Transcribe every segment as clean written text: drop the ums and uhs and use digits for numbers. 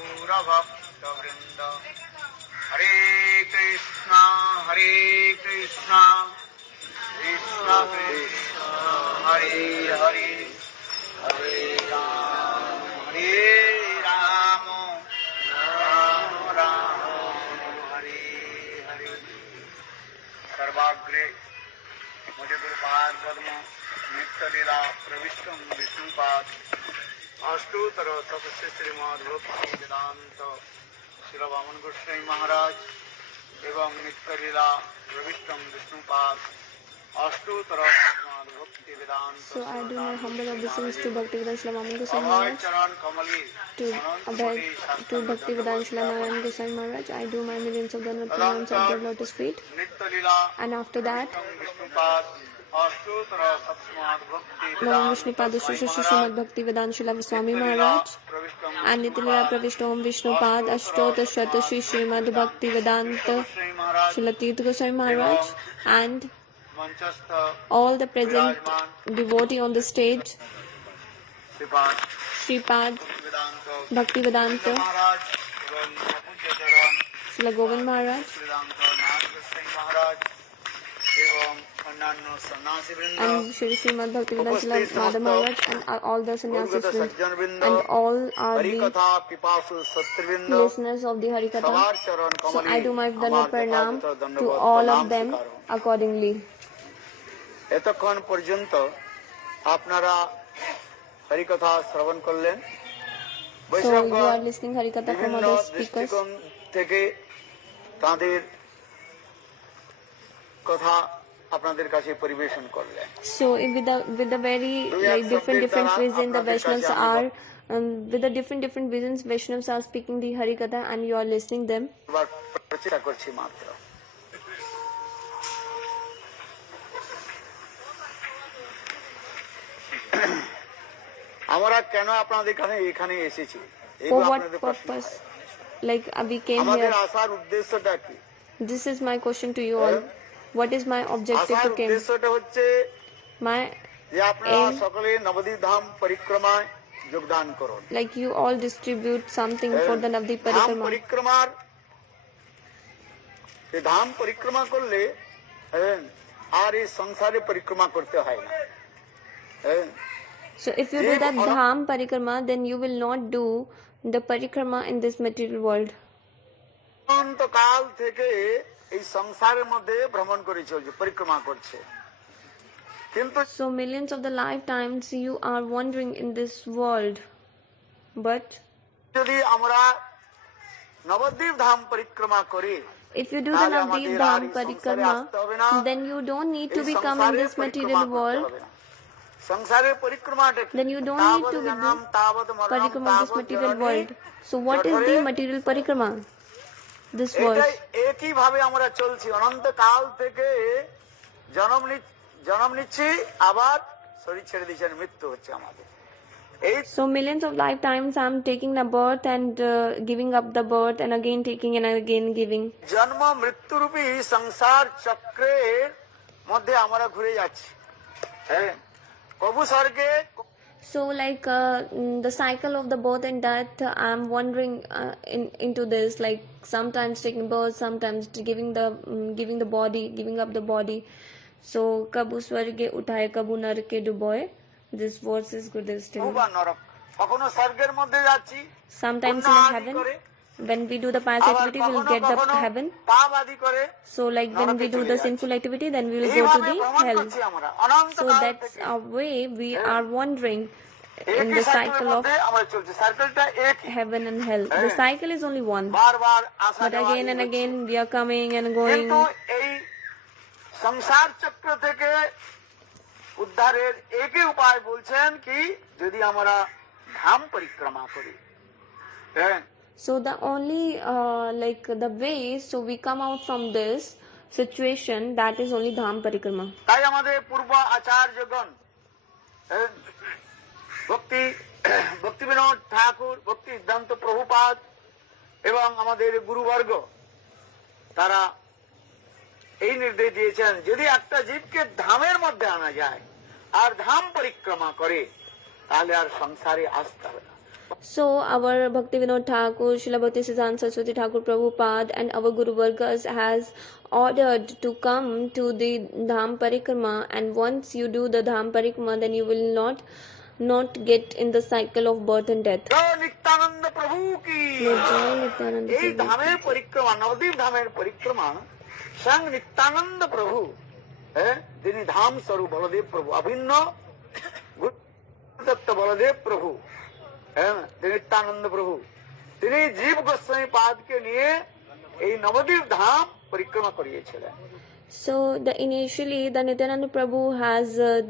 गौरभक्तवृन्द हरे कृष्णा कृष्ण कृष्ण हरे हरे हरे राम राम राम हरे हरे। सर्वाग्रे मुझे गुरुपाद पद्म नित्य लीला प्रविष्टम विष्णुपाद अष्टोत्तर तपस्या श्रीमद् भक्ति वेदांत श्री वामन गोस्वामी महाराज एवं नित्य लीला प्रविष्टम विष्णुपाद अष्टोत्तर भक्ति वेदांत। So I do my humble obeisance to Bhaktivedanta Srila Vaman Goswami अभय Maharaj, चरण कमली to Bhaktivedanta Srila Narayan Goswami Maharaj. I do my millions of Dhanvat pranams at their lotus feet. नित्य लीला And after that, विष्णुपाद अष्टोत्तर Bhagavan Vishnupada Shri Srimad Bhaktivedanta Srila Swami Maharaj and Nitilila Pravishta Om Vishnupad Ashtota Shata Shri Srimad Bhaktivedanta Srila Tirtha Goswami Maharaj and all the present devotee on the stage, Shripad Bhaktivedanta Srila Govind Maharaj and Shri Srimad Bhaktivedanta Srila Madhav Maharaj and all the sannyasis and all are the listeners of the Harikatha. So I do my Dhanvat Pranam to all of them accordingly. এতক্ষণ পর্যন্ত আপনারা হরিকথা শ্রবণ করলেন। So you are listening Harikatha from other speakers. থেকে তাদের কথা আপনাদের কাছে পরিবেশন করলেন। So with the very like different vision the Vaishnavas are with the different visions Vaishnavas are speaking the Harikatha and you are listening them. চেষ্টা করছি মাত্র। আমরা কেন আপনাদের এখানে এসেছি? For what purpose? Like we came আমাদের here. আসার উদ্দেশ্যটা কি? This is my question to you all. What is my objective to came? উদ্দেশ্যটা হচ্ছে My যে আপনারা সকলে নবদ্বীপ ধাম পরিক্রমায় যোগদান করুন। Like you all distribute something for the Navadvip Parikrama. পরিক্রমার এই ধাম পরিক্রমা করলে আর এই সংসারে পরিক্রমা করতে হয় না। So if you do that Dham Parikrama, then you will not do the Parikrama in this material world. অনন্তকাল থেকে এই সংসারের মধ্যে ভ্রমণ করে চলছে, পরিক্রমা করছে। কিন্তু So millions of the lifetimes you are wandering in this world. But যদি আমরা নবদ্বীপ ধাম পরিক্রমা করি, if you do the Navadvip Dham Parikrama, then you don't need to become in this material world. সংসারের পরিক্রমাটা Then you don't need to be the Parikrama of this material world. So what is the material Parikrama? This world. একই ভাবে আমরা চলছি, অনন্তকাল থেকে জন্ম নিচ্ছি, আবার শরীর ছেড়ে দিচ্ছেন, মৃত্যু হচ্ছে আমাদের। So millions of lifetimes I'm taking the birth and giving up the birth and again taking and again giving. জন্ম মৃত্যুরূপী সংসার চক্রের মধ্যে আমরা ঘুরে যাচ্ছি। হ্যাঁ, কবু স্বর্গে। So like the cycle of the birth and death, I'm wondering into this, like sometimes taking birth, sometimes giving the body, giving up the body. So kabu swarge uthaye, kabu narke duboye. This verse is good as still. কখনো স্বর্গের মধ্যে যাচ্ছি, sometimes in heaven. When we do the pious activity, we will get the heaven. So like when we do the sinful activity, then we will go to the hell. So that's a way we are wandering in the cycle of heaven and hell. The cycle is only one. But again and again we are coming and going. সংসার চক্র থেকে উদ্ধারের একই উপায় বলছেন কি, যদি আমরা ধাম পরিক্রমা করি। So the only like the way so we come out from this situation, that is only Dham Parikrama. তাই আমাদের পূর্ব আচার্যগণ ভক্তি বিনোদ ঠাকুর, ভক্তি সিদ্ধান্ত প্রভুপাদ এবং আমাদের গুরুবর্গ তারা এই নির্দেশ দিয়েছেন, যদি একটা জীবকে ধামের মধ্যে আনা যায় আর ধাম পরিক্রমা করে, তাহলে আর সংসারে আসতে হবে না। So our Bhaktivinoda Thakur, Srila Bhaktisiddhanta Saraswati Thakur Prabhupada and our Guru Vargas has ordered to come to the Dham Parikrama, and once you do the Dham Parikrama, then you will not get in the cycle of birth and death. Nityananda প্রভু কি এই ধামের পরিক্রমা, নবদ্বীপ ধামের পরিক্রমা স্বয়ং নিত্যানন্দ প্রভু, তিনি ধাম স্বরূপ বলদেব প্রভু, অভিন্ন তত্ত্ব বলদেব প্রভু, নিত্যানন্দ প্রভু, তিনি জীব গোস্বামী পাদকে নিয়ে এই নবদ্বীপ ধাম পরিক্রমা করিয়েছিলেন। So initially the Nityananda Prabhu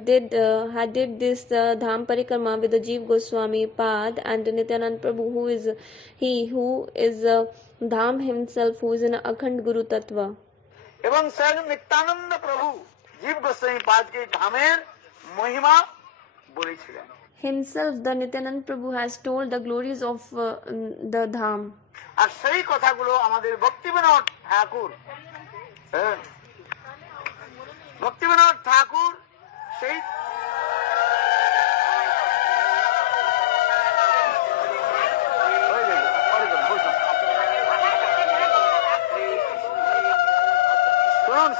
did this Dham Parikrama with the Jeev Goswami Pad, and Nityananda Prabhu who is Dham himself, who is an Akhand Guru Tattva. এবং স্বয়ং নিত্যানন্দ প্রভু জীব গোস্বামী পাদকে ধামের মহিমা বলেছিলেন। Himself the Nityananda Prabhu has told the glories of the Dham. আর সেই কথাগুলো আমাদের ভক্তিবিনোদ ঠাকুর, ভক্তিবিনোদ ঠাকুর সেই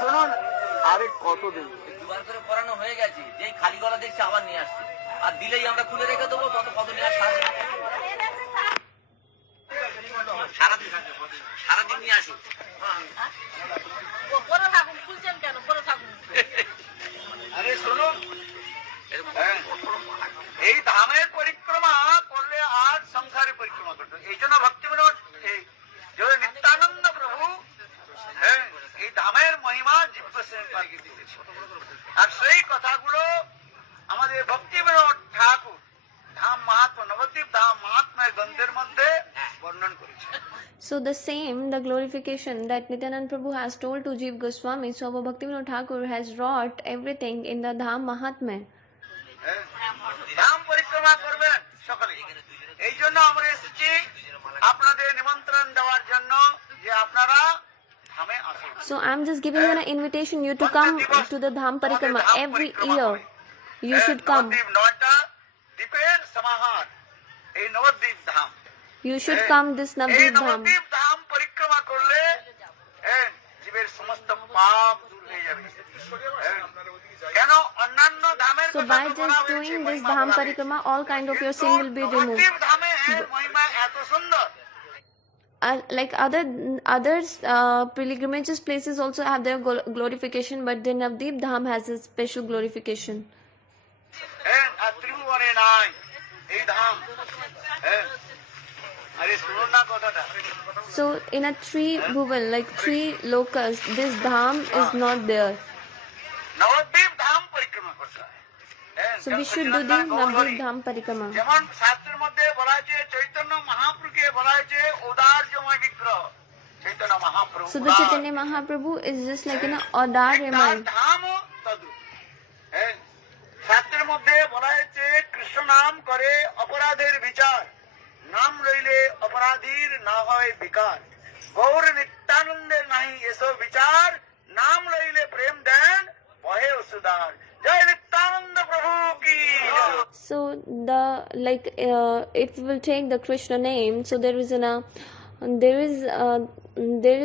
শুনুন আরে কতদিন দুবার করে পড়ানো হয়ে গেছে, যেই খালি গলা দেখছি আবার নিয়ে আসছে, আর দিলেই আমরা খুলে রেখে দেবো, তত কত নিয়ে আর সারাদিন নিয়ে আসুক। খুলছেন কেন? পরে থাকুন। আরে শুনুন, এই ধামের পরিক্রমা করলে আর সংসারে পরিক্রমা করতে, এই জন্য ভক্তিবিনোদ নিত্যানন্দ প্রভু এই ধামের মহিমা জীব গোস্বামী পাদকে দিয়েছে। আর সেই কথাগুলো আমাদের ভক্তিবিনোদ ঠাকুর ধাম মাহাত্ম্য, নবদ্বীপ ধাম মাহাত্ম্যের গ্রন্থের মধ্যে বর্ণন করেছে। So the glorification that Nityananda Prabhu has told to Jeev Goswami, so our Bhaktivinoda Thakur has wrought everything in the Dham Mahatmya. ধাম পরিক্রমা করবেন সকলে, এই জন্য আমরা এসেছি আপনাদের নিমন্ত্রণ দেওয়ার জন্য যে আপনারা ধামে আসুন। So I'm just giving you an invitation you to come to the Dham Parikrama every year. You should come. নয়টা দ্বীপের সমাহার এই নবদ্বীপ ধাম। You should come this Navadvip Dham. Nabadwip ধাম পরিক্রমা করলে জীবের সমস্ত পাপ দূর হয়ে যাবে। কেন অন্যান্য ধামের So by just doing this Dham Parikrama, all kind of your sin will be removed. Nabadwip ধামের মহিমা এত সুন্দর। Like others pilgrimages places also have their glorification, but then Navadvip Dham has a special glorification. আর ত্রিভুবনে নাই এই ধাম। আরে শুনুন না কথাটা। So in a three bhuvan, like three lokas, this Dham is not there. Nabadwip ধাম পরিক্রমা করতে হয়। So we should do the Navadvip Dham Parikrama. যেমন শাস্ত্রের মধ্যে বলা হয়েছে চৈতন্য মহাপ্রভুকে বলা হয়েছে উদার্যময় বিগ্রহ, চৈতন্য Mahaprabhu. So the Chaitanya Mahaprabhu is just like an Audaryamay. ধাম তদ্রূপ। শাস্ত্রের মধ্যে বলা হয়েছে কৃষ্ণ নাম করে অপরাধের বিচার, নাম লইলে অপরাধীর না হয় বিকার, গৌর নিত্যানন্দের নাহি এসব বিচার, নাম লইলে প্রেম দেন বহে সুদার, জয় নিত্যানন্দ প্রভু কি। So if we will take the Krishna name, so there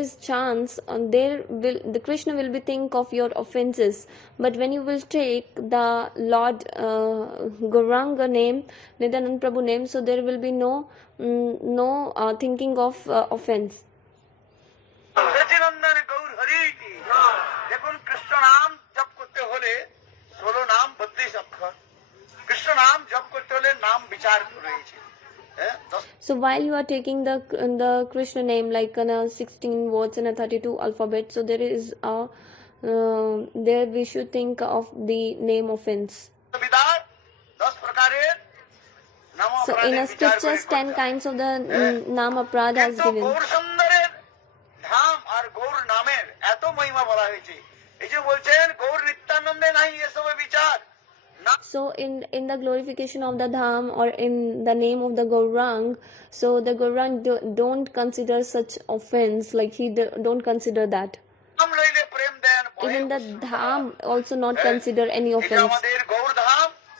is chance the Krishna will be think of your offenses, but when you will take the Lord Gauranga name, Nityananda Prabhu name, so there will be no thinking of offense. Sachinandan গৌর হরি কি। দেখুন কৃষ্ণ নাম জপ করতে হলে 16 নাম 32 অক্ষর, কৃষ্ণ নাম জপ করতে হলে নাম বিচার রয়েছে। So while you are taking the Krishna name like 16 words and a 32 alphabet, so there we should think of the name offense. So in a scriptures 10 kinds of the Nam Aprad has given. ধাম আর গৌর নামের এত মহিমা বলা হয়েছে, এই যে বলছেন গৌর নিত্যানন্দে নাই এসব বিচার। So in the glorification of the Dham or in the name of the Gaurang, so the Gaurang don't consider such offense, like he don't consider that. Even the Dham also not consider any offense.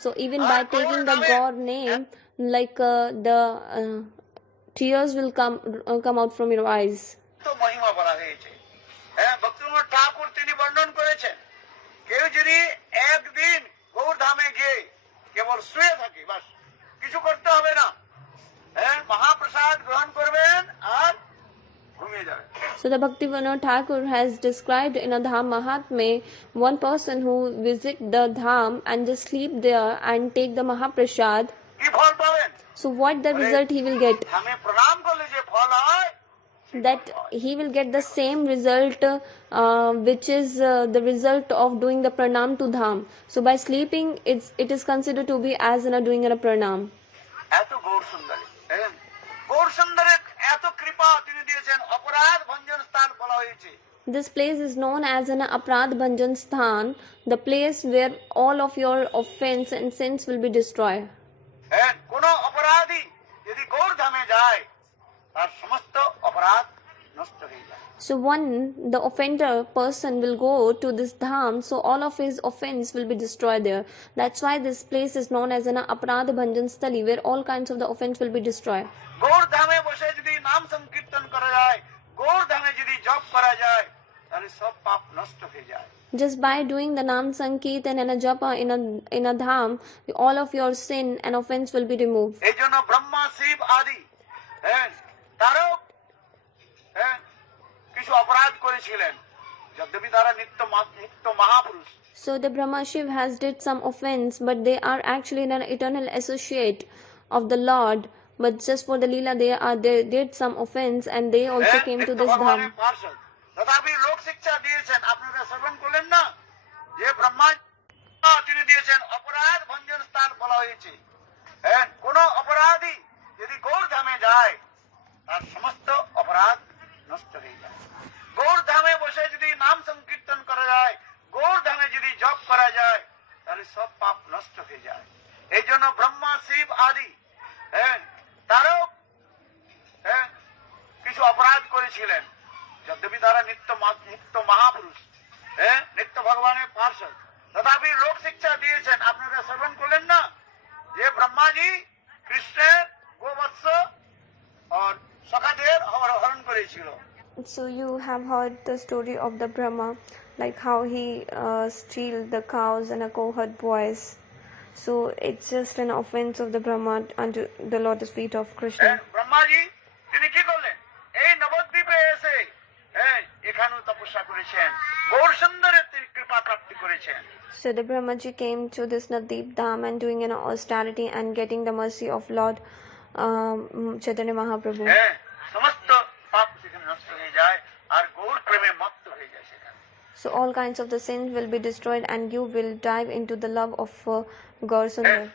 So even by taking the Gaur name, like the tears will come out from your eyes. তো মহিমা বলা হয়েছে। হ্যাঁ, ভক্তিবিনোদ ঠাকুর তিনি বর্ণন করেছেন, কেউ যদি একদিন গৌরধামে গিয়ে কেবল শুয়ে থাকে, বাস কিছু করতে হবে না, হ্যাঁ, মহাপ্রসাদ গ্রহণ করবেন আর ঘুমিয়ে যাবেন। So the Bhaktivinoda Thakur has described in a Dham Mahatmya one person who visit the Dham and just sleep there and take the Mahaprasad. কি ফল পাবেন? So what the result he will get? ধামে প্রণাম করলে যে ফল হয়, That he will get the same result which is the result of doing the pranam to Dham. So by sleeping it is considered to be as in a doing a pranam. এত গৌর সুন্দরী, গৌর সুন্দরের এত কৃপা তিনি দিয়েছেন, অপরাধ ভঞ্জন স্থান বলা হয়েছে। This place is known as an Aprad Bhanjan Sthan, the place where all of your offense and sins will be destroyed. কোন অপরাধী যদি গৌর ধামে যায় তার সমস্ত অপরাধ নষ্ট হয়ে যায়। So the offender person will go to this dham, so all of his offense will be destroyed there. That's why this place is known as an Aprad Bhanjan Sthali, where all kinds of the offense will be destroyed. Gour ধামে বসে যদি নাম সংকীর্তন করা যায়, গৌর ধামে যদি জপ করা যায়, তাহলে সব পাপ নষ্ট হয়ে যায়। Just by doing the Nam Sankirtan and a japa in a dham, all of your sin and offense will be removed. এই জন্য ব্রহ্মা শিব আদি তারও কিছু অপরাধ করেছিলেন, যদ্যপি তারা নিত্য মহাপুরুষ। So the Brahma Shiv has did some offense, but they are actually an eternal associate of the Lord. But just for the Leela, they did some offense and they also came to this dham. তথাপি লোক শিক্ষা দিয়েছেন, আপনারা শ্রবণ করলেন না যে ব্রহ্মা তিনি দিয়েছেন অপরাধ ভঞ্জন স্থান বলা হয়েছে। কোন অপরাধী যদি গৌর ধামে যায় তার সমস্ত অপরাধ নষ্ট হয়ে যায়। গৌর ধামে বসে যদি নাম সংকীর্তন করা যায়, গৌর ধামে যদি জপ করা যায়, তাহলে সব পাপ নষ্ট হয়ে যায়। এই জন্য ব্রহ্মা শিব আদি তারও কিছু অপরাধ করেছিলেন, যদ্যপি তারা নিত্য মহাপুরুষ, নিত্য ভগবানের পার্ষদ। তথাপি লোক শিক্ষা দিয়েছেন, আপনারা শ্রবণ করলেন না যে ব্রহ্মাজি কৃষ্ণের গোবৎস আর সখাদের হরণ করেছিল। So you have heard the story of the Brahma, like how he steal the cows and a cohort boys. So it's just an offense of the Brahma unto the lotus feet of Krishna. Brahmaji তিনি কি করলেন? এই নবদ্বীপে এসে এখানেও তপস্যা করেছেন, গৌর সুন্দরের তিনি কৃপা প্রাপ্তি করেছেন। So the Brahmaji came to this Navdeep Dham and doing an austerity and getting the mercy of Lord Chaitanya Mahaprabhu. সমস্ত পাপ সেখানে নষ্ট হয়ে যায় আর গৌর প্রেমে মত্ত হয়ে যায় সেখানে। So all kinds of the sins will be destroyed and you will dive into the love of Gaur Sundar.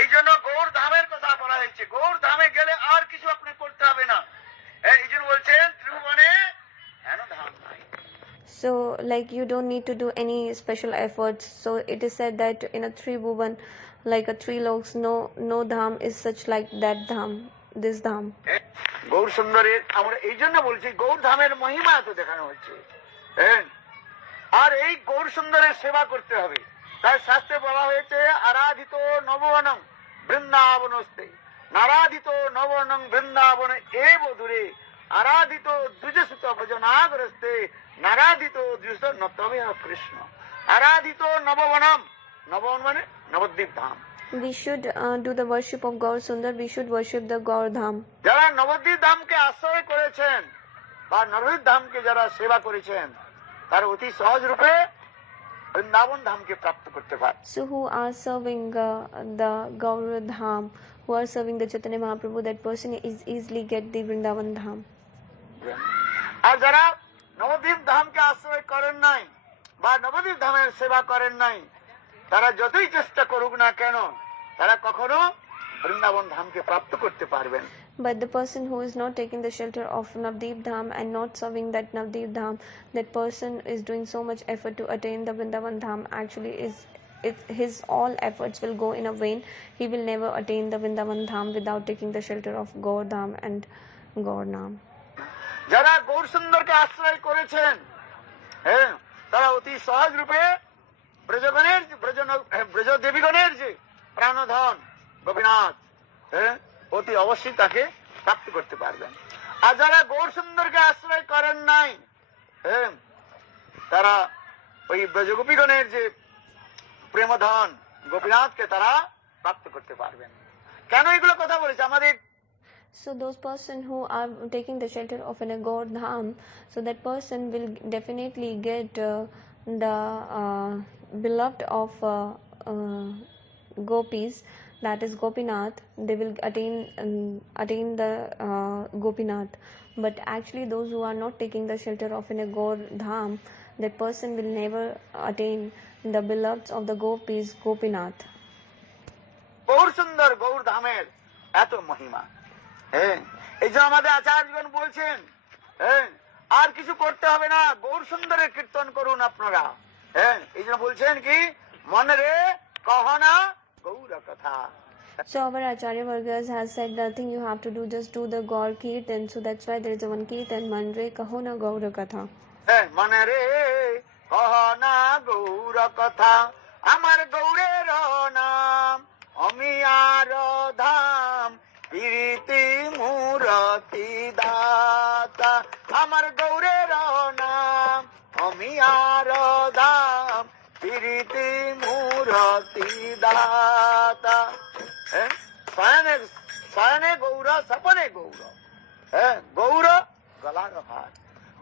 এই জন্য গৌর ধামের কথা বলা হয়েছে, গৌর ধামে গেলে আর কিছু আপনি করতে হবে না। এই জন্য বলছেন ত্রিভুবনে হেন ধাম নাই। So like you don't need to do any special efforts. So it is said that in a Tribhuvan, like a three loks, no dham is such like that dham, this dham. Gour সুন্দরের আমরা এই জন্য বলছি, গৌর ধামের মহিমা এত দেখানো হচ্ছে, আর এই গৌর সুন্দরের সেবা করতে হবে। তাই শাস্ত্রে বলা হয়েছে আরাধিত নববনং বৃন্দাবনস্তে, নারাধিত নববনং বৃন্দাবন এব দূরে, আরাধিত দ্বিজসুত ভজনাগরস্তে, নারাধিত দ্বিজ নতমে কৃষ্ণ। আরাধিত নববনম, নববন মানে নবদ্বীপ ধাম। We should do the worship of Gaur Sundar. We should worship the Gaur Dham. যারা নবদ্বীপ ধামকে আশ্রয় করেছেন বা নবদ্বীপ ধামকে যারা সেবা করেছেন, তারা অতি সহজ রূপে বৃন্দাবন ধামকে প্রাপ্ত করতে পারে। So who are serving the Gaur Dham, who are serving the Chaitanya Mahaprabhu, that person is easily get the Vrindavan Dham. আর যারা নবদ্বীপ ধামকে আশ্রয় করেন নাই বা নবদ্বীপ ধামের সেবা করেন নাই, তারা যতই চেষ্টা করুক না কেন, তারা কখনো বৃন্দাবন ধামকে প্রাপ্ত করতে পারবেন। But the person who is not taking the shelter of Navdeep Dham and not serving that Navdeep Dham, that person is doing so much effort to attain the Vrindavan Dham, actually his all efforts will go in a vain. He will never attain the Vrindavan Dham without taking the shelter of Gaur Dham and Gaur Nam. যারা গৌর সুন্দরকে আশ্রয় করেছেন, তারা অতি সহজ রূপে ব্রজ দেবীগণের যে প্রাণধন গোপীনাথ অতি অবশ্যই তাকে প্রাপ্ত করতে পারবেন। আর যারা গৌর সুন্দরকে আশ্রয় করেন নাই, তারা ওই ব্রজগোপীগণের যে প্রেমধন গোপীনাথকে তারা প্রাপ্ত করতে পারবেন। কেন এগুলো কথা বলেছে আমাদের? So those person who are taking the shelter of an Gaur Dham, so that person will definitely get the beloved of gopis, that is Gopinath. They will attain the Gopinath. But actually those who are not taking the shelter of an Gaur Dham, that person will never attain the beloveds of the gopis, Gopinath. Gour সুন্দর গৌর ধামের এত মহিমা। এই যে আমাদের আচার্যগণ বলছেন, আর কিছু করতে হবে না, গৌর সুন্দরের কীর্তন করুন আপনারা। এই জন্য বলছেন কি, মনে রে কহনা গৌর কথা। So our Acharya Vargas has said nothing you have to do, just do the Gaur Kirtan. So that's why there is a one Kirtan, Manre Kahona Gaura Katha. মনে রে কহনা গৌর কথা, আমার গৌরের নাম আমি আর ধাম, প্রীতি মূরতি দাতা, আমার গৌরের নাম আমি আর ধাম, প্রীতি মূরতি দাতা। শয়নে শয়নে গৌর, সপনে গৌর, গৌর গলার হার,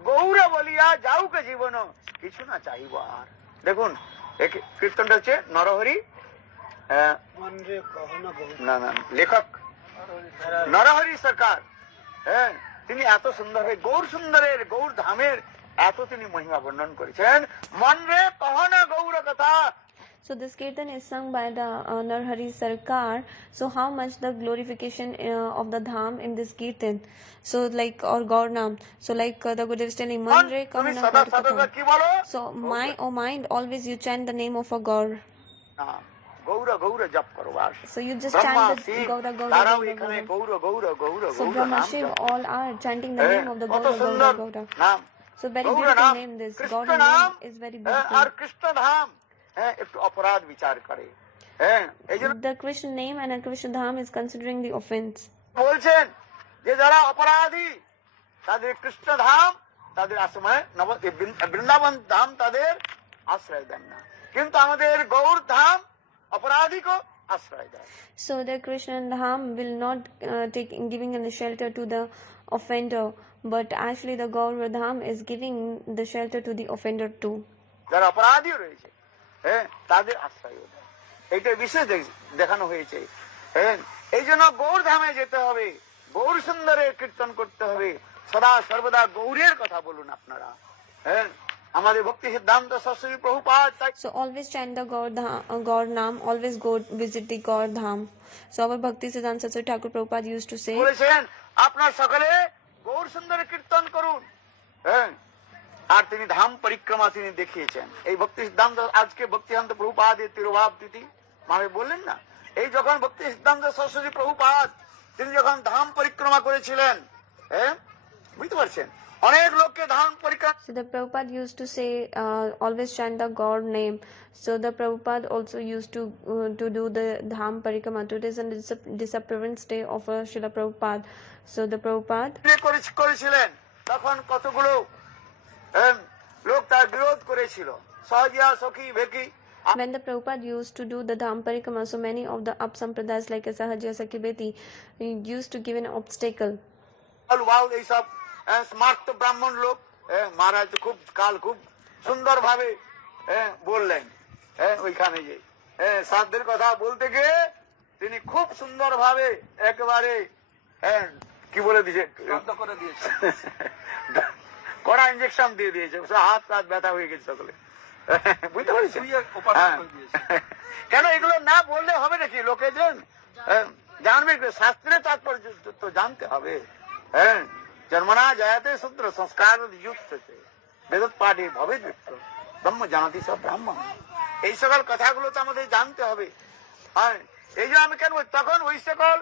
গৌর বলিয়া যাউকে জীবন কিছু না চাইব আর। দেখুন কীর্তনটা হচ্ছে নরহরি, না না লেখক নরহরি সরকার, তিনি এত সুন্দর গৌর সুন্দরের গৌর ধামের এত তিনি মহিমা বর্ণন করেছেন। মন রে কহনা গৌর কথা। So this kirtan is sung by the Narhari Sarkar. So how much the glorification of the dham in this kirtan? So like or Gaurnam. So like the Gurudev is telling, Manre Kahana Gaur Katha. So my mind always you chant the name of a Gaur. Gour গৌর জপ করো বাস। So you just chant the Gaura Gaura. তারাও এখানে গৌর গৌর গৌর So গৌর Brahma নাম Shiv জপ। all are chanting the name of the কত Gaura সুন্দর Gaura Gaura. নাম, So very Gour beautiful নাম, name this. কৃষ্ণ Gaura নাম, name is very আর beautiful. কৃষ্ণ ধাম একটু অপরাধ বিচার করে। এই জন্য The Krishna name and a Krishna dham is considering the offense. বলছেন যে যারা অপরাধী তাদের কৃষ্ণ ধাম তাদের আশ্রয়, বৃন্দাবন ধাম তাদের আশ্রয় দেন না, কিন্তু আমাদের গৌর ধাম অপরাধীকে আশ্রয় দেয়। So the Krishna dham will not giving a shelter to the offender, but actually the Gaura dham is giving the shelter to the offender too. যারা অপরাধী রয়েছে তাদের আশ্রয় দেয়, এইটা বিশেষ দেখানো হয়েছে। এই জন্য গৌর ধামে যেতে হবে, গৌর সুন্দরের কীর্তন করতে হবে, সদা সর্বদা গৌরের কথা বলুন আপনারা। আমাদের ভক্তি সিদ্ধান্ত সরস্বতী Prabhupada So always chant the Gaur Nam, always go visit the Gaur Dham. So our Bhakti Siddhanta Saraswati Thakur Prabhupada used to say, বলেছেন আপনার সকলে গৌর সুন্দরের কীর্তন করুন। আর তিনি ধাম পরিক্রমা তিনি দেখিয়েছেন। এই ভক্তি সিদ্ধান্ত আজকে ভক্তি সিদ্ধান্ত প্রভুপাদের তিরোভাব তিথি মানে বললেন না, এই যখন ভক্তি সিদ্ধান্ত সরস্বতী প্রভুপাদ তিনি যখন ধাম পরিক্রমা করেছিলেন, বুঝতে পারছেন, অনেক লোককে ধাম পরিক্রমা। So the Prabhupada used to say, always chant the Gaur name. So the Prabhupada also used to do the Dham Parikrama. Today is a disappearance day of Srila Prabhupada. So the Prabhupada করেছিলেন, তখন কতগুলো লোক তার বিরোধ করেছিল, সহজিয়া সখী ভেকি। when the Prabhupada used to do the Dham Parikrama, so many of the up-sampradayas like Sahajya Sakhi Beti used to give an obstacle. এইসব স্মার্ত ব্রাহ্মণ লোক মহারাজ খুব কাল খুব সুন্দর ভাবে বললেন, ওইখানে যে সাধ্যের কথা বলতে গিয়ে তিনি খুব সুন্দর ভাবে একেবারে কি বলে দিয়েছে, কড়া ইঞ্জেকশন দিয়ে দিয়েছে, হাত হাত ব্যথা হয়ে গেছে সকলে, বুঝতে পারছি। কেন এগুলো না বললে হবে নাকি, লোকে জানবে, শাস্ত্রের তাৎপর্য তো জানতে হবে। জন্মনা জয়াতে শূদ্র সংস্কার যুক্ত বেদত পাঠে ভবে যুক্ত ব্রহ্ম জানাতি সব ব্রাহ্মণ, এই সকল কথাগুলো তো আমাদের জানতে হবে। এই জন্য আমি কেন তখন ওই সকল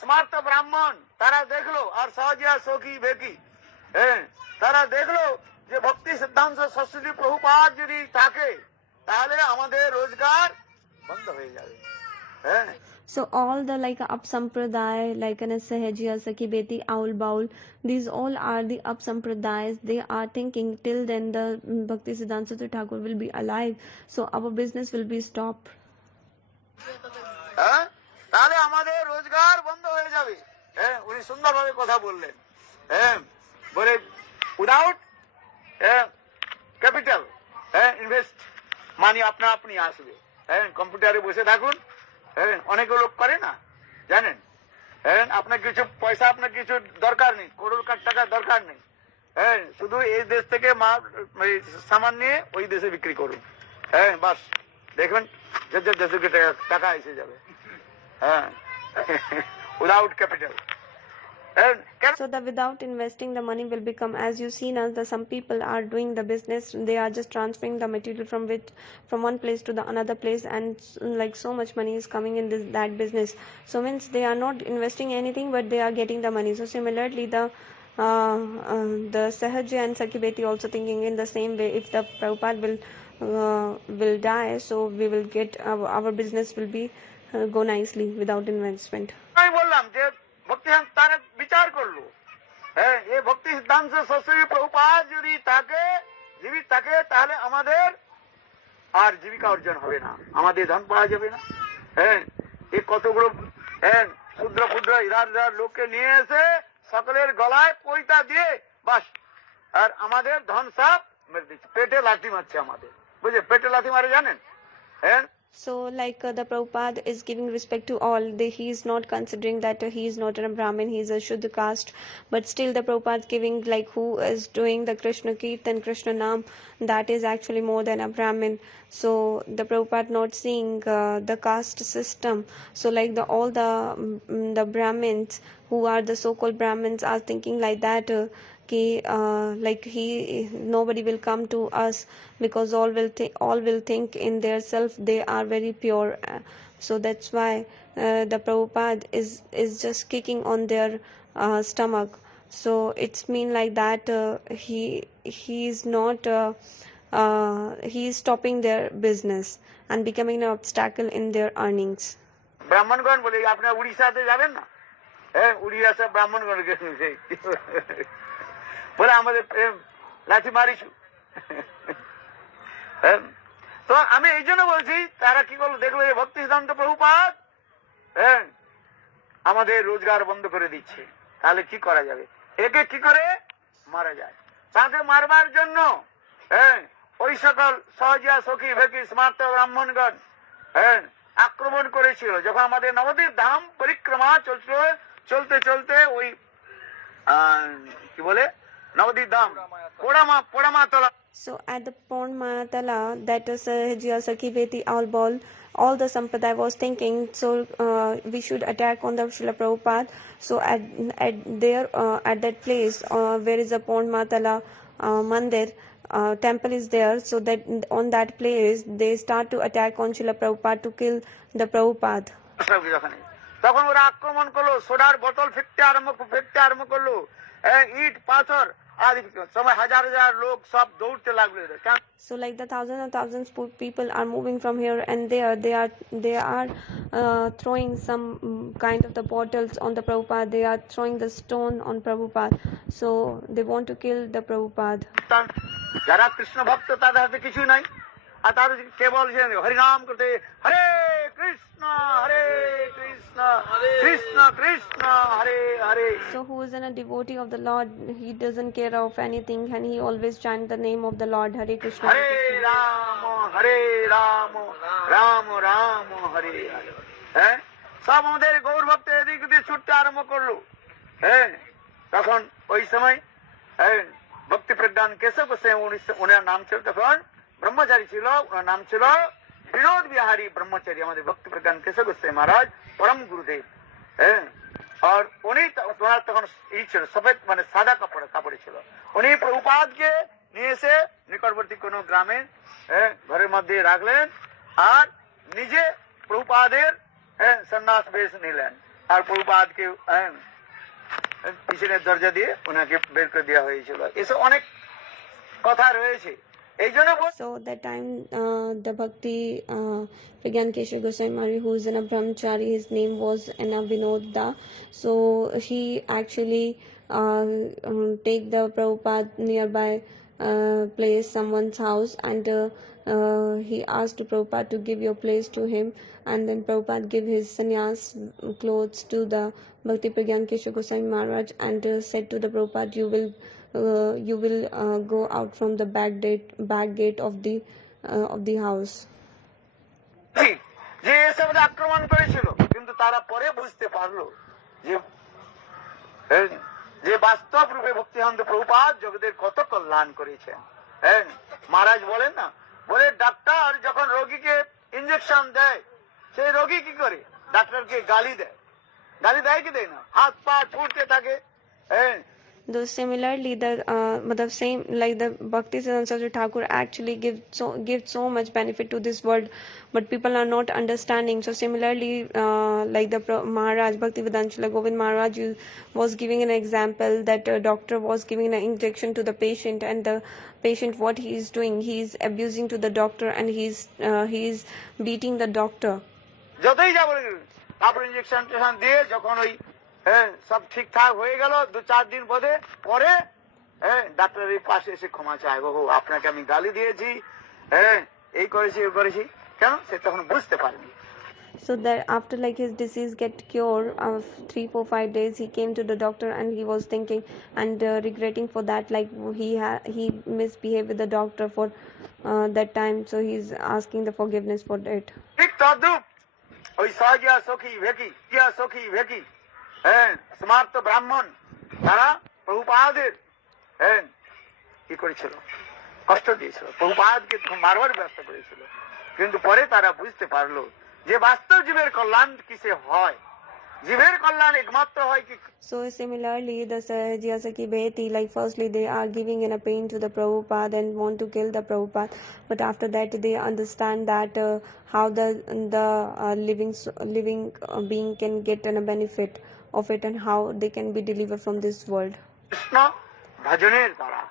স্মার্ত ব্রাহ্মণ তারা দেখলো, আর সহজিয়া সখী ভেকি তারা দেখলো যে ভক্তি সিদ্ধান্ত সরস্বতী প্রভুপাদ যদি থাকে তাহলে আমাদের রোজগার বন্ধ হয়ে যাবে। So all the like up sampradaya, like an Sahajya, Sakibeti, Aul Baul, these all are the up sampradayas. They are thinking till then the Bhakti Siddhanta Saraswati Thakur will be alive, so our business will be stopped. হ্যাঁ, তাহলে আমাদের রোজগার বন্ধ হয়ে যাবে। হ্যাঁ, উনি সুন্দরভাবে কথা বললেন। হ্যাঁ, বলে উইদাউট ক্যাপিটাল ইনভেস্ট মানি আপনা আপনি আসবে। হ্যাঁ, কম্পিউটারে বসে থাকুন। হ্যাঁ, অনেক লোক করে না, জানেন। হ্যাঁ, আপনার কিছু পয়সা, আপনার কিছু দরকার নেই, করোড় টাকা দরকার নেই। হ্যাঁ, শুধু এই দেশ থেকে সামান নিয়ে ওই দেশে বিক্রি করুন। হ্যাঁ, বাস দেখবেন টাকা এসে যাবে। হ্যাঁ, without capital. So that without investing the money will become, as you see now, the some people are doing the business, they are just transferring the material from one place to the another place, and like so much money is coming in that business. So means they are not investing anything, but they are getting the money. So similarly the Sahajya and Sakibeti also thinking in the same way, if the Prabhupada will die, so we will get our business will be go nicely without investment. আমি বললাম যে ভক্তি তার বিচার করলো। হ্যাঁ, এই ভক্তি সিদ্ধান্ত সরস্বতী প্রভুপাদ যদি তাকে জীবিত থাকে, তাহলে আমাদের আর জীবিকা অর্জন হবে না, আমাদের ধন পাওয়া যাবে না। হ্যাঁ, এই কতগুলো ক্ষুদ্র ক্ষুদ্র ইধার লোককে নিয়ে এসে সকলের গলায় পয়তা দিয়ে বাস, আর আমাদের ধন সব মেরে দিচ্ছে, পেটে লাঠি মারছে আমাদের। বুঝে, পেটে লাঠি মারে জানেন? হ্যাঁ, so like the Prabhupada is giving respect to all. He is not considering that he is not a Brahmin, he is a Shuddha caste, but still the Prabhupada is giving like who is doing the Krishna Kirtan, Krishna Nam, that is actually more than a Brahmin. So the Prabhupada not seeing the caste system. So like all the Brahmins who are the so-called Brahmins are thinking like that. Like nobody will come to us because all will think in their self they are very pure. So that's why the Prabhupada is just kicking on their stomach. So it's mean like that he is not he is stopping their business and becoming an obstacle in their earnings. ব্রাহ্মণগণ বলে আপনারা উড়িষ্যাতে যাবেন না? হ্যাঁ, উড়িষ্যা ব্রাহ্মণগণ বলে আমাদের লাঠি মারিস। তো আমি এই জন্য বলছি, তারা কি করলো দেখলো এই ভক্তি সিদ্ধান্ত প্রভুপাদ হ্যাঁ আমাদের রোজগার বন্ধ করে দিচ্ছে, তাহলে কি করা যাবে? একে কি করে মারা যায়? তাকে মারবার জন্য হ্যাঁ ওই সকল সহজিয়া সখী ভেকি স্মার্ত ব্রাহ্মণগণ হ্যাঁ আক্রমণ করেছিল। যখন আমাদের নবদ্বীপ ধাম পরিক্রমা চলছিল, চলতে চলতে ওই কি বলে নবদ্বীপ ধাম Poramatala. So at the Pond Mayatala, that is Sahajya, Sakibeti, all the Sampradaya was thinking, so we should attack on the Srila Prabhupada. So at that place where is the Pond Mayatala Mandir, temple is there, so that on that place they start to attack on Srila Prabhupada to kill the Prabhupada. তখন ওরা আক্রমণ করলো, সোডার বোতল ফেকতে আরম্ভ করলো, ইট পাথর আদি সময় হাজার হাজার লোক সব দৌড়তে লাগলো। So like the thousands and thousands people are moving from here and there, they are throwing some kind of the bottles on the Prabhupada, they are throwing the stone on Prabhupada, so they want to kill the Prabhupada. যারা কৃষ্ণ ভক্ত তাদের হাতে কিছু নাই, আর তারা কেবল হরিনাম করতে হরে কৃষ্ণ কৃষ্ণ কৃষ্ণ হরে Hare. So who is a devotee of the Lord, he doesn't care of anything and he always chant the name of the Lord, Hare Krishna হরে রাম রাম রাম হরে হরে। হ্যাঁ, সব আমাদের গৌর ভক্ত এদিক দিয়ে ছুটতে আরম্ভ করলো। হ্যাঁ, তখন ওই সময় ভক্তি প্রজ্ঞান কেশব গোস্বামী ওনার নাম ছিল, তখন ব্রহ্মচারী ছিল, ওনার নাম ছিল বিনোদ বিহারী ব্রহ্মচারী, আমাদের ভক্তি প্রজ্ঞান কেশব গোস্বামী মহারাজ পরম গুরুদেব। হ্যাঁ, আর উনি ওনার তখন এই ছিল সফেদ মানে সাদা কাপড়ে ছিল। উনি প্রভুপাদকে নিয়ে এসে নিকটবর্তী কোন গ্রামে ঘরের মধ্যে রাখলেন আর নিজে প্রভুপাদের সন্ন্যাস বেশ নিলেন, আর প্রভুপাদকে পিছনের দরজা দিয়ে ওনাকে বের করে দেওয়া হয়েছিল। এসব অনেক কথা রয়েছে, এই জন্য So that time the Bhakti Pragyan Keshav Goswami Maharaj, who is an brahmachari, his name was Anna Vinoda. So he actually take the Prabhupada nearby place, someone's house, and he asked Prabhupada to give your place to him, and then Prabhupada give his sannyas clothes to the Bhakti Pragyan Keshav Goswami Maharaj, and said to the Prabhupada, you will go out from the back gate of the house. যে এসব আক্রমণ করেছিল, কিন্তু তারা পরে বুঝতে পারলো যে বাস্তব রূপে ভক্তিহান্ত প্রভুপাদ জগতের কত কল্যাণ করেছেন। হ্যাঁ, মহারাজ বলেন না, বলে ডাক্তার যখন রোগীকে ইঞ্জেকশন দেয়, সেই রোগী কি করে? ডাক্তারকে গালি দেয়। গালি দেয় কি দেয় না? হাত পা ছুটতে থাকে। হ্যাঁ, Though similarly, the same like the Bhaktisiddhanta Saraswati Thakur actually give so much benefit to this world, but people are not understanding. So similarly, like the Maharaj Bhaktivedanta Srila Govind Maharaj was giving an example that a doctor was giving an injection to the patient, and the patient, what he is doing, he is abusing to the doctor, and he is beating the doctor. যতই যা বলে তারপর ইঞ্জেকশন দিয়ে যখন ওই সব ঠিকঠাক হয়ে গেল, 2-4 দিন পরে ডাক্তারের পাশে এসে ক্ষমা চায়, বাবু আপনাকে আমি গালি দিয়েছি, এই করেছি ওই করেছি, কেন? সে তখন বুঝতে পারেনি। So that after like his disease get cured of 3-4-5 days, he came to the doctor and he was thinking and regretting for that, like he misbehaved with the doctor for that time, so he's asking the forgiveness for it. ঠিক তদ্রূপ ওই সহজিয়া সখী ভেকি সমাপ্ত ব্রাহ্মণ তারা প্রভুপাদের কি করেছিল? কষ্ট দিয়েছিল, প্রভুপাদকে মারবার ব্যবস্থা করেছিল, কিন্তু পরে তারা বুঝতে পারলো যে বাস্তব জীবের কল্যাণ কিসে হয়, জীবের কল্যাণ একমাত্র হয় কি। So similarly, the Sahajiya Sakhi Bheti, like firstly they are giving in a pain to the Prabhupada and want to kill the Prabhupada, but after that they understand that how the living being can get a benefit of it, and how they can be delivered from this world. Krishna ভজনের দ্বারা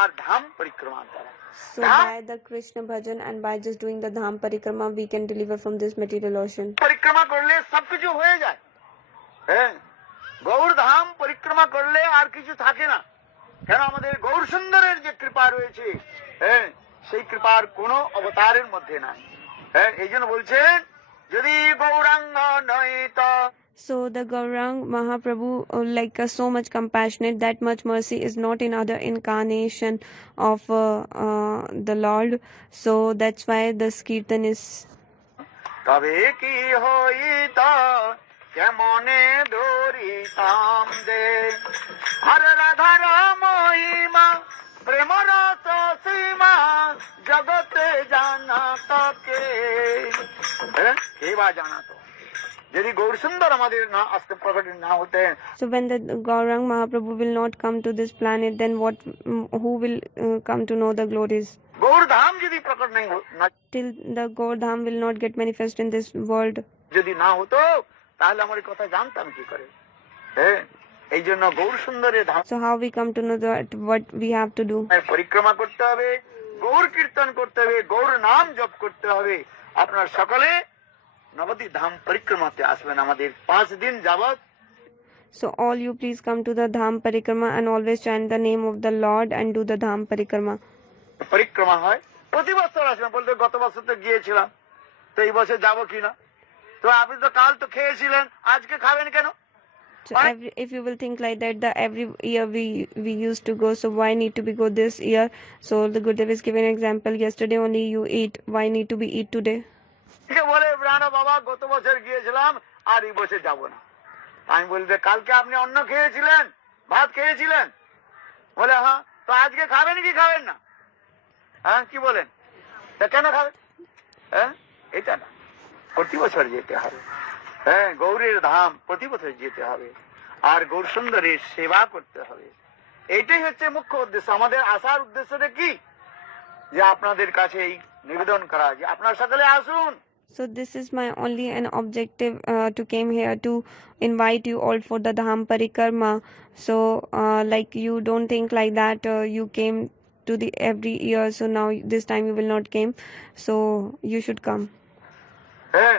আর ধাম পরিক্রমার দ্বারা। So by the Krishna bhajan and by just doing the dham parikrama, we can deliver from this material ocean. পরিক্রমা করলে সবকিছু হয়ে যায়। গৌর ধাম পরিক্রমা করলে আর কিছু থাকে না, কেন? আমাদের গৌর সুন্দরের যে কৃপা রয়েছে, সেই কৃপার কোনো অবতারের মধ্যে নাই। এই জন্য বলছেন যদি গৌরাঙ্গ নয় তো। So the Gaurang Mahaprabhu, like so much compassionate, that much mercy is not in other incarnation of the Lord. So that's why this kirtan is. তবে কি হইত কেমনে ধরিতাম দে আর রাধার মহিমা প্রেম রস সীমা জগতে জানাত কে বা জানাত। যদি গৌর সুন্দর আমাদের না আসতে প্রকট না হতেন। So when the Gaurang Mahaprabhu will not come to this planet, then who will come to know the glories? Gour ধাম যদি প্রকট নাই Till the Gaur Dham will not get manifest in this world. যদি না হতো তাহলে আমার এই কথা জানতাম কি করে? এই জন্য গৌর সুন্দরের ধাম। So how we come to know that what we have to do? পরিক্রমা করতে হবে, গৌর কীর্তন করতে হবে, গৌর নাম জপ করতে হবে। আপনার সকলে নবদ্বীপ ধাম পরিক্রমাতে আসবেন আমাদের 5 দিন যাবত। So all you please come to the Dham Parikrama and always chant the name of the Lord and do the Dham Parikrama. পরিক্রমা হয় প্রতি বছর আসবেন। বলতে গত বছর তো গিয়েছিলাম, তো এই বছর যাবো কিনা? তো আপনি তো কাল তো খেয়েছিলেন, আজকে খাবেন কেন? So if you will think like that, every year we used to go, so why need to be go this year? So the Gurudev is giving an example. Yesterday only you eat, why need to be eat today? বলে প্রাণ বাবা গত বছর গিয়েছিলাম আর এই বছর যাবো না। আমি বলতে কালকে আপনি অন্ন খেয়েছিলেন, ভাত খেয়েছিলেন, বলে হ্যাঁ, তো আজকে খাবেন কি খাবেন না? হ্যাঁ কি বলেন? তা কেন খাবেন? এটা না, প্রতি বছর যেতে হবে। গৌরের ধাম প্রতি বছর যেতে হবে, আর গৌর সুন্দরের সেবা করতে হবে। এইটাই হচ্ছে মুখ্য উদ্দেশ্য। আমাদের আসার উদ্দেশ্যটা কি? যে আপনাদের কাছে এই নিবেদন করা, যে আপনারা সকলে আসুন। So this is my only an objective to came here to invite you all for the Dham Parikrama. So like you don't think like that you came to the every year, so now this time you will not came, so you should come. হ্যাঁ,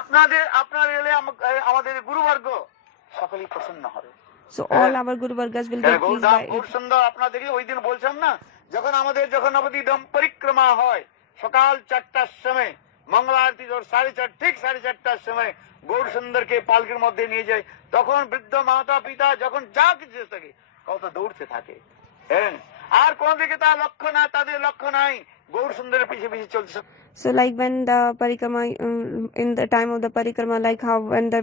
আপনার এলে আমাদের গুরুবর্গ সকলেই প্রসন্ন হবে। So all our Guru Vargas will get pleased by it. সুন্দর আপনার দেখলে ওই দিন বলছেন না, যখন আমাদের যখন নবদ্বীপ পরিক্রমা হয় সকাল 4টার সময় মঙ্গল আরতি 4:30 ঠিক 4:30টার সময় গৌর সুন্দরকে পালকির মধ্যে নিয়ে যায়, তখন বৃদ্ধ মাতা পিতা যখন যা কিছু থাকে কত দৌড়তে থাকে। হ্যাঁ, আর কোন দিকে তার লক্ষ্য না, তাদের লক্ষ্য নাই, গৌর সুন্দরের পিছে পিছে চলছে। So like when the parikrama, in the time of the parikrama, like how when the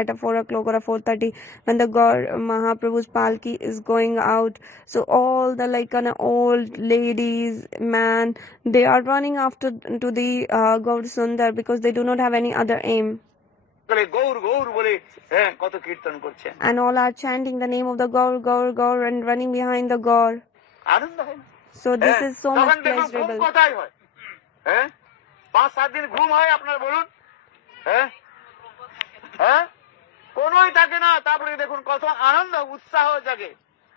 at a 4 o'clock or a 4:30, when the God Mahaprabhu's palki is going out, so all the like old ladies, man, they are running after to the Gaur Sundar because they do not have any other aim. Gour গৌর বলে হ্যাঁ কত কীর্তন করছে, and all are chanting the name of the Gaur, Gaur, Gaur, and running behind the Gaur. আনন্দ হয়। So this is so much pleasurable. কোথায় হয়? হ্যাঁ, 5-7 দিন ঘুম হয় আপনার বলুন? হ্যাঁ হ্যাঁ, কোনোই থাকে না। তারপরে দেখুন কত আনন্দ উৎসাহ জাগে।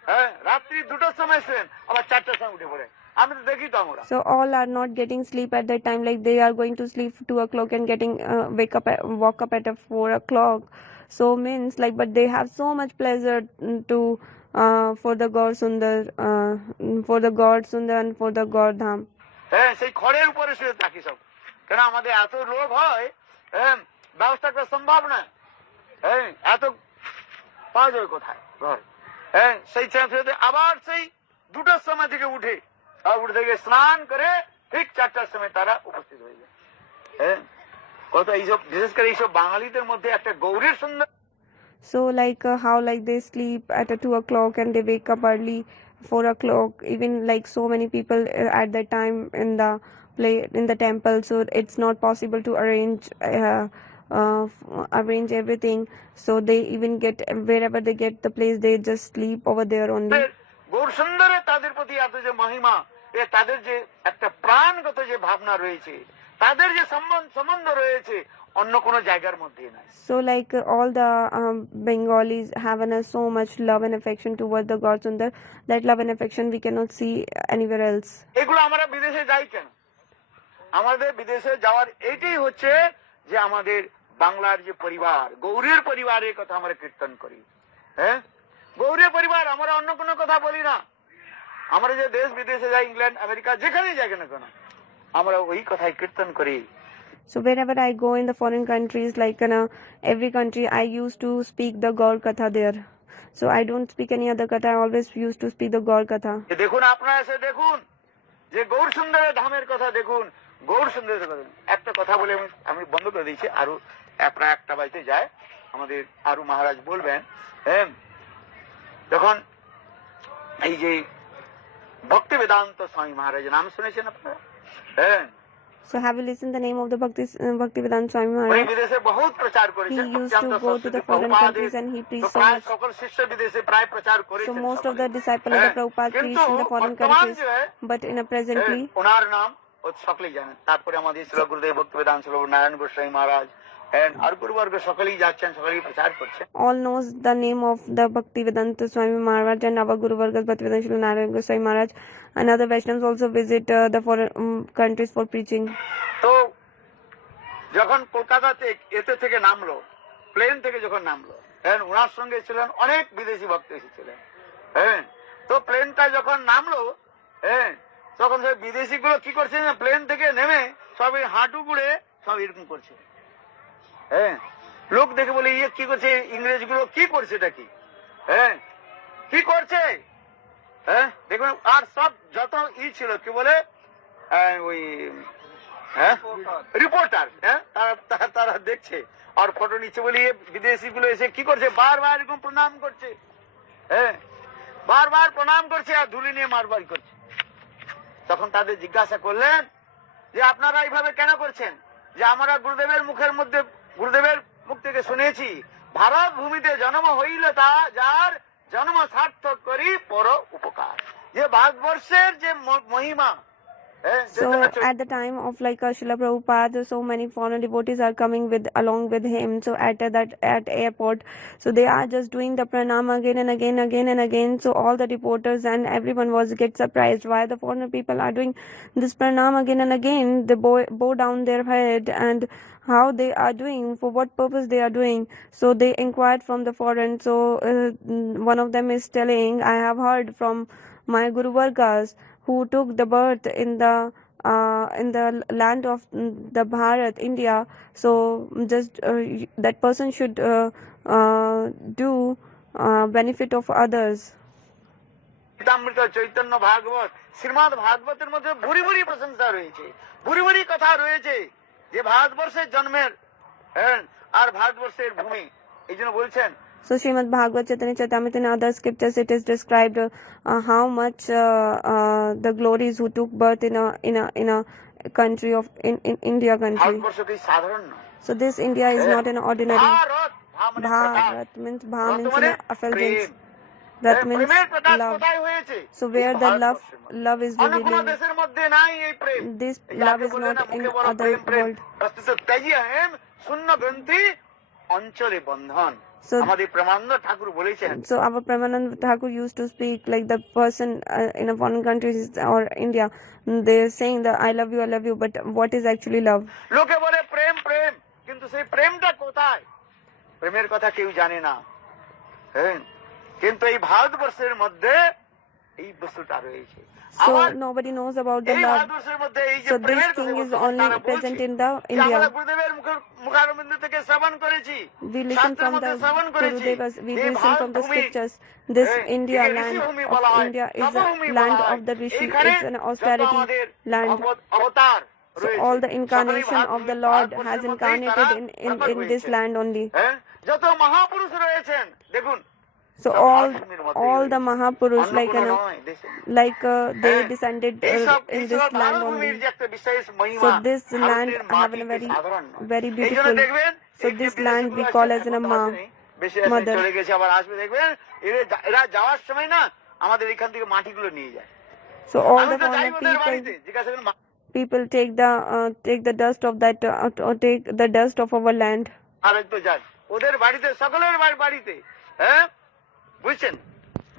হ্যাঁ, রাত্রি 2টার সময় শুয়েন, আবার 4টার সময় উঠে পড়ে, আমি তো দেখি তো আমরা। So all are not getting sleep at that time, like they are going to sleep 2 o'clock and getting walk up at a 4 o'clock. So means like, but they have so much pleasure to for the Gaur Sundar, for the God Sundar and for the Gaur Dham. হ্যাঁ, সেই খড়ের উপরে শুয়ে থাকি সব, কেন আমাদের এত লোক হয়, হ্যাঁ ব্যবস্থা করা সম্ভব না। হ্যাঁ, এত পাওয়া যাবে কোথায় ঘর? হ্যাঁ, সেই আবার সেই 2টার সময় থেকে উঠে উঠে থেকে স্নান করে ঠিক 4টার সময় তারা উপস্থিত হয়ে যায়। হ্যাঁ, কত এইসব বিশেষ করে এইসব বাঙালিদের মধ্যে একটা গৌরীর সুন্দর। So like how like they sleep at a 2 o'clock and they wake up early 4 o'clock, even like so many people at that time in the temple, so it's not possible to arrange everything, so they even get wherever they get the place, they just sleep over there only. Gour সুন্দরে তাদের প্রতি এত যে মহিমা, তাদের যে একটা প্রাণগত যে ভাবনা রয়েছে, তাদের যে সম্বন্ধ রয়েছে অন্য কোন জায়গার মধ্যে নাই। So like all the Bengalis have so much love and affection towards the God Sundar, that love and affection we cannot see anywhere else. এগুলো আমরা বিদেশে যাই কেন? আমাদের বিদেশে যাওয়ার এইটাই হচ্ছে যে আমাদের বাংলার যে পরিবার, গৌরীর পরিবারের কথা আমরা কীর্তন করি। হ্যাঁ, গৌরীর পরিবার, আমরা অন্য কোনো কথা বলি না। আমরা যে দেশ বিদেশে যাই, ইংল্যান্ড আমেরিকা যেখানেই যাই কেন কেন, আমরা ওই কথাই কীর্তন করি। So wherever I go in the foreign countries, like every country, I used to speak the Gaur Katha there. So I don't speak any other Katha, I always used to speak the Gaur Katha. দেখুন, আপনারা এসে দেখুন যে গৌর সুন্দরের ধামের কথা দেখুন, গৌর সুন্দরের কথা। একটা কথা বলে আমি বন্ধ করে দিয়েছি, আরো প্রায় 1টা বাজতে যায়, আমাদের আরু মহারাজ বলবেন। হ্যাঁ, যখন এই যে ভক্তি বেদান্ত স্বামী মহারাজের নাম শুনেছেন আপনারা? হ্যাঁ, so have you listened the name of the Bhakti Vedanta Swami Maharaj? উনি বিদেশে বহুত প্রচার করেছেন। He used to go to the foreign countries and he preached so much. সকল শিষ্য বিদেশে প্রায় প্রচার করেছেন। So most of the disciples of the Prabhupada preached in the foreign countries, but in a presently ওনার নাম সকলেই জানেন। তারপরে আমাদের শ্রী গুরুদেব ভক্তি বেদান্ত স্বরূপ নারায়ণ গোস্বামী মহারাজ আর গুরুবর্গ সকলেই যাচ্ছেন, সকলেই প্রচার করছেন। all knows the name of the Bhakti Vedanta Swami Maharaj and our Guru Vargas Bhakti Vedanta Sri Narayan Goswami Maharaj, and other Vaishnavas also visit the foreign countries for preaching. তো যখন কলকাতাতে এতে থেকে নামলো, প্লেন থেকে যখন নামলো, হ্যাঁ, ওনার সঙ্গে ছিলেন অনেক বিদেশি ভক্ত এসেছিলেন। হ্যাঁ, তো প্লেনটা যখন নামলো, হ্যাঁ, তখন সেই বিদেশি গুলো কি করছে, প্লেন থেকে নেমে সবই হাঁটু গুড়ে সব এরকম করছে। হ্যাঁ, লোক দেখে বলে ইয়ে কি করছে, ইংরেজ গুলো কি করছে, এটা কি? হ্যাঁ, কি করছে? হ্যাঁ, দেখুন, আর সব যত ছিল কি বলে ওই রিপোর্টার, হ্যাঁ, তারা দেখছে আর ফটো নিচ্ছে বলে বিদেশি গুলো এসে কি করছে, বারবার এরকম প্রণাম করছে। হ্যাঁ, বারবার প্রণাম করছে আর ধুলি নিয়ে মারবাড়ি করছে। তখন তাদের জিজ্ঞাসা করলেন যে আপনারা এইভাবে কেন করছেন? যে আমরা গুরুদেবের মুখের মধ্যে, গুরুদেবের মুখ থেকে শুনেছি, ভারত ভূমিতে জন্ম হইলে তা যার জন্ম সার্থক করি পর উপকার। যে ভারতবর্ষের যে মহিমা, So at the time of like Srila Prabhupada, so many foreign devotees are coming along with him. So at airport, so they are just doing the pranam again and again. So all the reporters and everyone get surprised why the foreign people are doing this pranam again and again. They bow down their head, and how they are doing, for what purpose they are doing. So they inquired from the foreign. So one of them is telling, I have heard from my Guru Vargas who took the birth in the land of the Bharat, India. So just that person should do benefit of others. গীতামৃত চৈতন্য ভাগবত শ্রীমদ ভাগবতের মধ্যে ভুরি ভুরি প্রশংসা রয়েছে, ভুরি ভুরি কথা রয়েছে যে ভারতবর্ষের জন্মের আর ভারতবর্ষের ভূমি, এই জন্য বলছেন। So Srimad Bhagavad Chaitanya Charitamrita and other scriptures, it is described how much the glories who took birth in a country of in India country. So this India is not an ordinary. Bharat means Bha means an effulgence. That means love. So where the love is revealing, this love is not in other world. So our Premanand Thakur used to speak like the person in a foreign country or India, they are saying that I love you, but what is actually love? লোকে বলে প্রেম প্রেম, কিন্তু সেই প্রেমটা কোথায়, প্রেমের কথা কেউ জানে না। কিন্তু এই ভারতবর্ষের মধ্যে এই বস্তুটা রয়েছে। So nobody knows about the love. So this thing is only present in the India. We listen from the Gurudevas, we listen from the scriptures. This India, land of India, is a land of the Rishi, it's an austerity land. So all the incarnation of the Lord has incarnated in this land only. যত মহাপুরুষ রয়েছেন দেখুন, so all the Mahapurush they descended in this land only. So this land have a very beautiful. So this land we call as a mother. So all the foreign people take the dust of that or take the dust of our land. ওদের বাড়িতে সকলের বাড়িতে বুঝছেন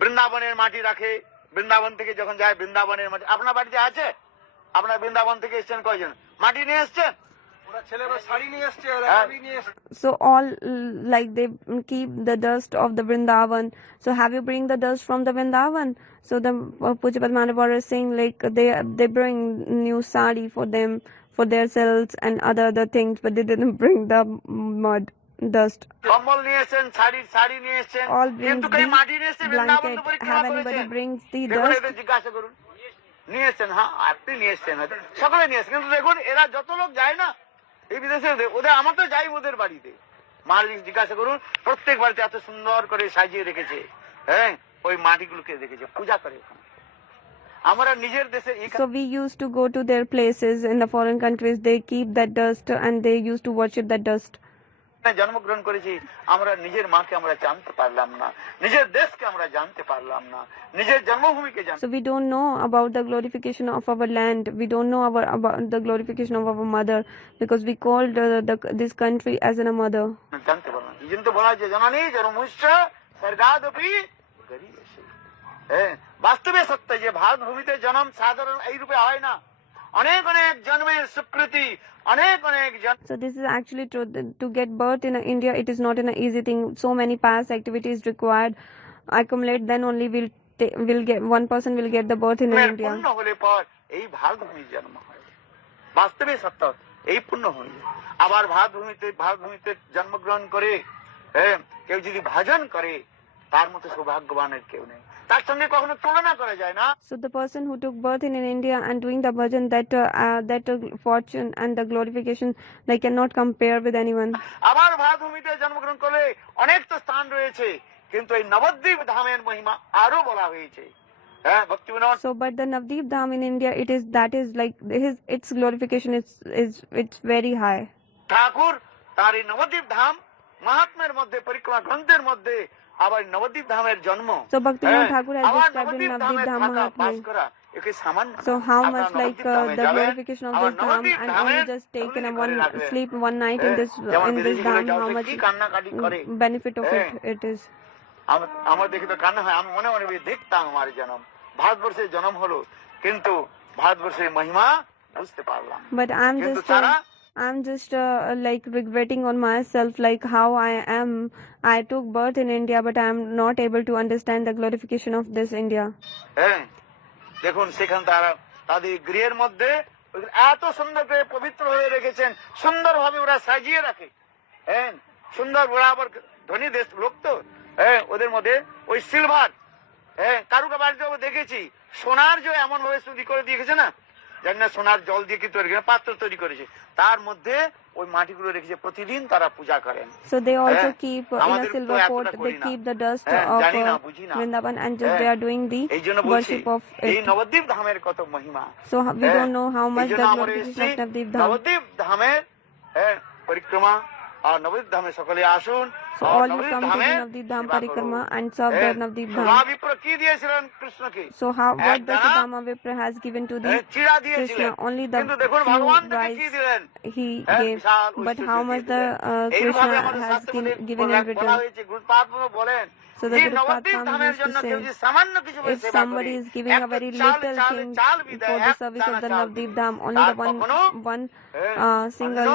বৃন্দাবনের মাটি রাখে, বৃন্দাবন থেকে যখন যায় বৃন্দাবনের মাটি। আপনার বাড়িতে আছে? আপনার বৃন্দাবন থেকে এসেছেন কয়জন? মাটি নিয়ে এসছেন? ওরা ছেলেরা শাড়ি নিয়ে এসছে, ওরা শাড়ি নিয়ে এসছে। So all like they keep the dust of the Vrindavan. So have you bring the dust from the Vrindavan? So the Pujapad Manavara is saying like they bring new sari for them, for their selves and other things, but they didn't bring the mud. Dust. কম্বল নিয়ে এসেছেন, শাড়ি নিয়ে এসেছেন, কিন্তু কই মাটি নিয়ে এসেছে বৃন্দাবন তো পরিক্রমা করেছেন। জিজ্ঞাসা করুন নিয়ে এসেছেন? হ্যাঁ আপনি নিয়ে এসেছেন, সকলে নিয়ে এসেছেন। কিন্তু দেখুন এরা যত লোক যায় না এই বিদেশে, ওদের আমার তো যাই ওদের বাড়িতে, মার জিজ্ঞাসা করুন প্রত্যেক বাড়িতে এত সুন্দর করে সাজিয়ে রেখেছে, ওই মাটিগুলোকে রেখেছে, পূজা করে ওখানে। আমরা নিজের দেশে। So we used to go to their places in the foreign countries, they keep that dust and they used to worship that dust. জন্মগ্রহণ করেছি, আমরা নিজের মাকে আমরা জানতে পারলাম না, নিজের দেশকে আমরা জানতে পারলাম না, নিজের জন্মভূমিকে জানতে। So we don't know about the glorification of our land, we don't know about the glorification of our mother, because we called this country as a mother. জানতে পারলাম, এই জন্য তো বলা হয় জননী জন্মুষ্য স্বর্গাদপি গরীয়সী। বাস্তবে সত্য যে ভারত ভূমিতে জন্ম সাধারণ এই রূপে হয় না, অনেক অনেক জন্মের স্বীকৃতি, So this is actually true. To get birth in India, it is not an easy thing. So many past activities required accumulate, then only one person will get the birth in India. এই ভারতভূমির জন্ম হয়, বাস্তবে সত্য এই পূর্ণ হয়। আবার ভারতভূমিতে জন্মগ্রহণ করে কেউ যদি ভজন করে তার মতো সৌভাগ্যবানের কেউ নেই, তার সঙ্গে কখনো তুলনা করা যায় না। So the person who took birth in India and doing the bhajan, that fortune and the glorification, they cannot compare with anyone. আবার ভারতভূমিতে জন্মগ্রহণ করলে অনেক তো স্থান রয়েছে, কিন্তু এই নবদ্বীপ ধামের মহিমা আরো বলা হয়েছে। ভক্তি Binod. So but the Navdeep Dham in India, that is like its glorification it's very high. ঠাকুর তার এই নবদ্বীপ ধাম মাহাত্ম্যের মধ্যে, পরিক্রমা গ্রন্থের মধ্যে আবার নবদ্বীপ ধামের জন্ম। So Bhaktivinoda Thakur has described in Navdeep Dham Mahatmya. একে সামান্য So how আপনারা much like নবদ্বীপ ধামে the যাবেন, glorification of আবার this dham নবদ্বীপ and ধামের only just take in a Nabadwip ধরে one রাখবেন। sleep one night in this যেমন in this বিদেশিগুলো dham, how যাওয়াতে much কি কান্নাকাটি করে, benefit of it is. আমার দেখে তো কান্না হয়। আমি মনে মনে দেখতাম আমার জন্ম, ভারতবর্ষের জন্ম হলো, কিন্তু ভারতবর্ষের মহিমা বুঝতে পারলাম। But I'm just like regretting on myself like how I took birth in India but I am not able to understand the glorification of this India. দেখুন সেখানে তারা তাদের গৃহের মধ্যে এত সুন্দর করে পবিত্র হয়ে রেখেছেন, সুন্দর ভাবে ওরা সাজিয়ে রাখে। সুন্দর, ওরা আবার ধনী দেশ লোক তো, ওদের মধ্যে ওই সিলভার কারুকা বাড়িতে দেখেছি, সোনার যে এমন ভাবে তৈরি করে দিয়েছে না, জানি না সোনার জল দিয়ে কি তৈরি করে পাত্র তৈরি করেছে, তার মধ্যে ওই মাটিগুলো রেখেছে, প্রতিদিন তারা পূজা করেন। So they also keep in a silver pot, they keep the dust of Vrindavan and just they are doing the worship of এই it. নবদ্বীপ ধামের কত মহিমা। So we don't know how much the glorification of Navadvip Dham. Nabadwip ধামের পরিক্রমা আর নবদ্বীপ ধামে সকলে আসুন। So all you come to the Navadvip Dham parikrama and serve the Navadvip Dham. কি দিয়েছিলেন কৃষ্ণকে? So how what the Sudama Vipra has given to the চিড়া দিয়েছিলেন, Krishna, only the কিন্তু দেখুন ভগবান তাকে কি rice দিলেন? he gave, but how much the Krishna has given in return. গুরুপাত্র বলেন, So the Gurupatma used to say, if somebody is giving a very little thing for the service of the Navadvip Dham, only the one single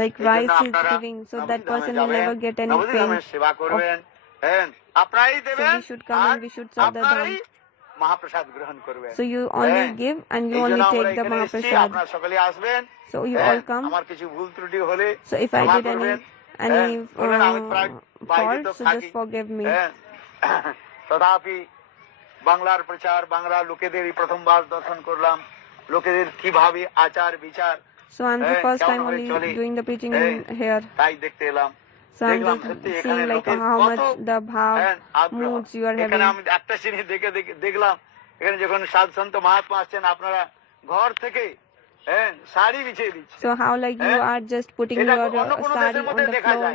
like rice is giving, so that person will never get any pain. So we should come and we should serve the Dham. মহাপ্রসাদ গ্রহণ করবেন। So you only give and you only take the Mahaprasad. আপনারা সকলে আসবেন। So you all come. আমার কিছু ভুল ত্রুটি হলে So if I did any fault, so just forgive me. তথাপি বাংলার প্রচার, বাংলা লোকেদেরই প্রথমবার দর্শন করলাম, লোকেদের কিভাবে আচার বিচার। So I'm the first time only doing the preaching in here. তাই দেখতে এলাম। So I'm just seeing like how much the bhav moods you are having. এখানে আমি একটা জিনিস দেখলাম, এখানে যখন সাধু সন্ত মহাত্মা আসছেন, আপনারা ঘর থেকে শাড়ি বিছিয়ে দিচ্ছেন। So how like you are just putting your sari on the floor.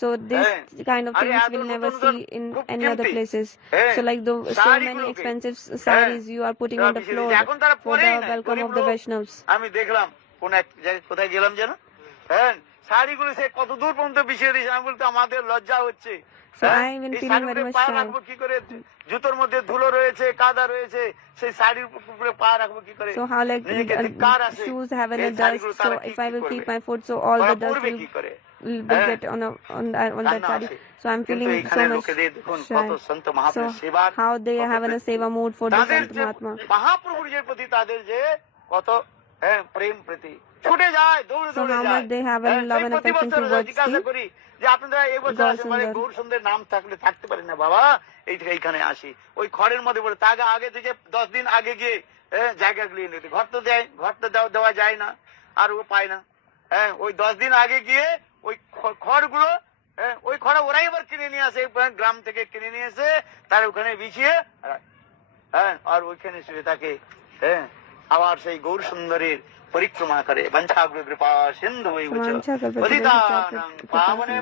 So this kind of things we'll never see in any other places. So like so many expensive saris you are putting on the floor for the welcome of the Vaishnavas. আমি দেখলাম কোন এক জায়গায়, কোথায় গেলাম যেন, শাড়িগুলো সে কত দূর পর্যন্ত বিছিয়ে দিয়েছে। আমি বলতে আমাদের লজ্জা হচ্ছে। So I am feeling very much shy. কি করে জুতোর মধ্যে ধুলো রয়েছে, কাদা রয়েছে, সেই শাড়ির উপরে পা রাখবো কি করে? So how like shoes have a dust, so if I will keep my foot, so all the dust will get on that sari. So I'm feeling so much shy. So how they have a seva mood for the Sant Mahatma. মহাপ্রভুর যে প্রতি তাদের যে কত প্রেম প্রীতি ছুটে যায়, দৌড়ে So দৌড়ে how much যায়। they have a love and affection towards জিজ্ঞাসা the করি যে আপনারা এই বছর আসেন, মানে গৌর সুন্দর নাম থাকলে থাকতে পারেন না বাবা, এইখানে আসি। ওই ঘরের মধ্যে পড়ে তাকে আগে থেকে 10 দিন আগে গিয়ে জায়গা গিয়ে নিতে, ঘর তো দেওয়া যায় না, আর ও পায় না। ওই 10 দিন আগে গিয়ে ওই খড়গুলো, ওই খড় ওরাই আবার কিনে নিয়ে আসে, গ্রাম থেকে কিনে নিয়ে এসে তার ওখানে বিছিয়ে, আর ওইখানে শুয়ে থাকে। আবার সেই গৌর সুন্দরের পরিক্রমা করে। বঞ্ছাগ্র কৃপা সিন্ধু পাবনে